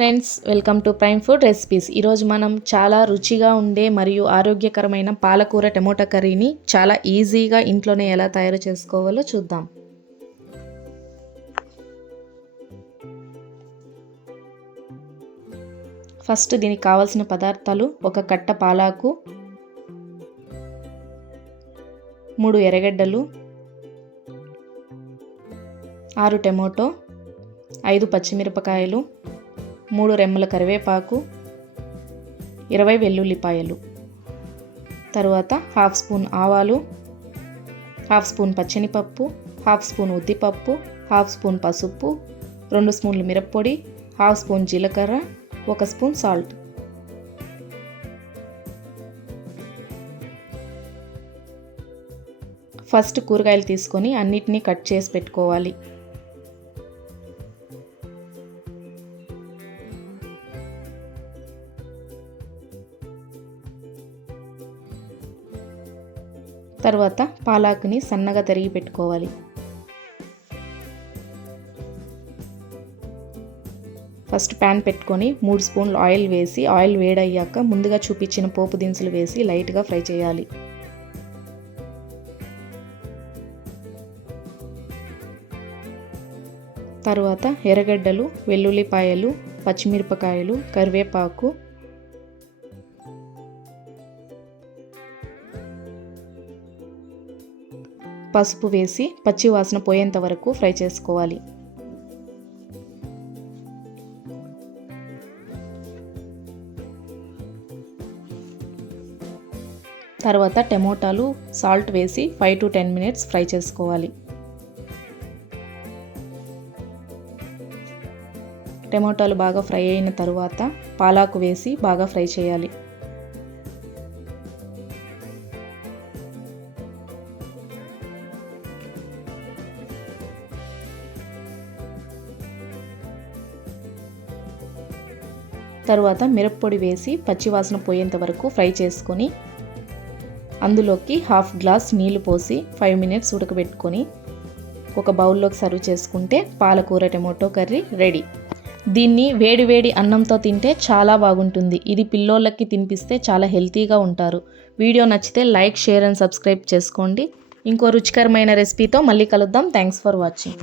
Friends, welcome to prime food recipes. ఈరోజు మనం చాలా రుచిగా ఉండే మరియు ఆరోగ్యకరమైన పాలకూర టమోటా కర్రీని చాలా ఈజీగా ఇంట్లోనే ఎలా తయారు చేసుకోవాలో చూద్దాం. ఫస్ట్ దీనికి కావాల్సిన పదార్థాలు: ఒక కట్ట పాలాకు, 3 ఎర్రగడ్డలు, 6 టమోటో, 5 పచ్చిమిరపకాయలు, 3 రెమ్మల కరివేపాకు, 20 వెల్లుల్లిపాయలు. తరువాత హాఫ్ స్పూన్ ఆవాలు, హాఫ్ స్పూన్ పచ్చనిపప్పు, హాఫ్ స్పూన్ ఉద్దిపప్పు, హాఫ్ స్పూన్ పసుపు, 2 స్పూన్లు మిరప్పొడి, హాఫ్ స్పూన్ జీలకర్ర, 1 స్పూన్ సాల్ట్. ఫస్ట్ కూరగాయలు తీసుకొని అన్నిటినీ కట్ చేసి పెట్టుకోవాలి. తర్వాత పాలాకుని సన్నగా తరిగి పెట్టుకోవాలి. ఫస్ట్ ప్యాన్ పెట్టుకొని 3 స్పూన్లు ఆయిల్ వేసి, ఆయిల్ వేడయ్యాక ముందుగా చూపించిన పోపు దినుసులు వేసి లైట్గా ఫ్రై చేయాలి. తర్వాత ఎర్రగడ్డలు, వెల్లుల్లిపాయలు, పచ్చిమిరపకాయలు, కరివేపాకు, పసుపు వేసి పచ్చి వాసన పోయేంత వరకు ఫ్రై చేసుకోవాలి. తర్వాత టమోటాలు, సాల్ట్ వేసి 5 to 10 minutes ఫ్రై చేసుకోవాలి. టమోటాలు బాగా ఫ్రై అయిన తర్వాత పాలాకు వేసి బాగా ఫ్రై చేయాలి. తరువాత మిరప్పొడి వేసి పచ్చివాసన పోయేంత వరకు ఫ్రై చేసుకొని అందులోకి హాఫ్ గ్లాస్ నీళ్లు పోసి 5 minutes ఉడకబెట్టుకొని ఒక బౌల్లోకి సర్వ్ చేసుకుంటే పాలకూర టమోటో కర్రీ రెడీ. దీన్ని వేడి వేడి అన్నంతో తింటే చాలా బాగుంటుంది. ఇది పిల్లోళ్ళకి తినిపిస్తే చాలా హెల్తీగా ఉంటారు. వీడియో నచ్చితే లైక్, షేర్ అండ్ సబ్స్క్రైబ్ చేసుకోండి. ఇంకో రుచికరమైన రెసిపీతో మళ్ళీ కలుద్దాం. Thanks for watching.